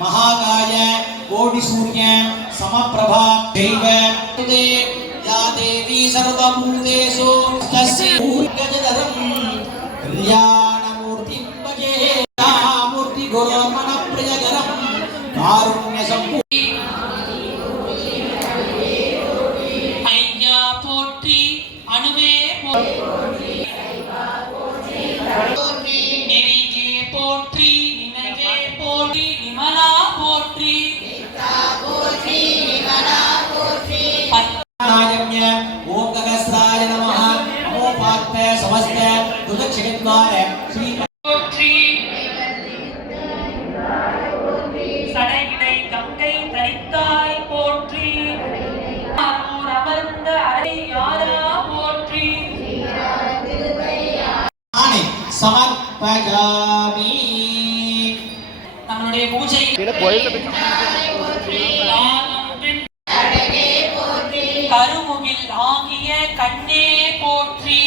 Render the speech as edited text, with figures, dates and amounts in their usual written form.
महाकाय कोटि सूर्य समप्रभा दैव या देवी सर्वभूतेषु तस्यै गजधरं कल्याणमूर्तिं भजे मूर्ति गुरुमनप्रियकरं कारुण्यसम्पूर्ति ஐயா போற்றி அணுவே போற்றி நெறியே போற்றி நினைவே போற்றி நிமலா போற்றி नायम्य ओम गगस्त्राय नमः नमो पार्थे समस्त दुदक्षिणद्वार श्री पोत्री सடையிடை கங்கை தரித்தாய் போற்றி ஆரூர் அமர்ந்த அரை யாரா போற்றி ஆனே சமர்ப்பயாமி நம்மளுடைய பூஜை கருமுகில் ஆகிய கண்ணே போற்றி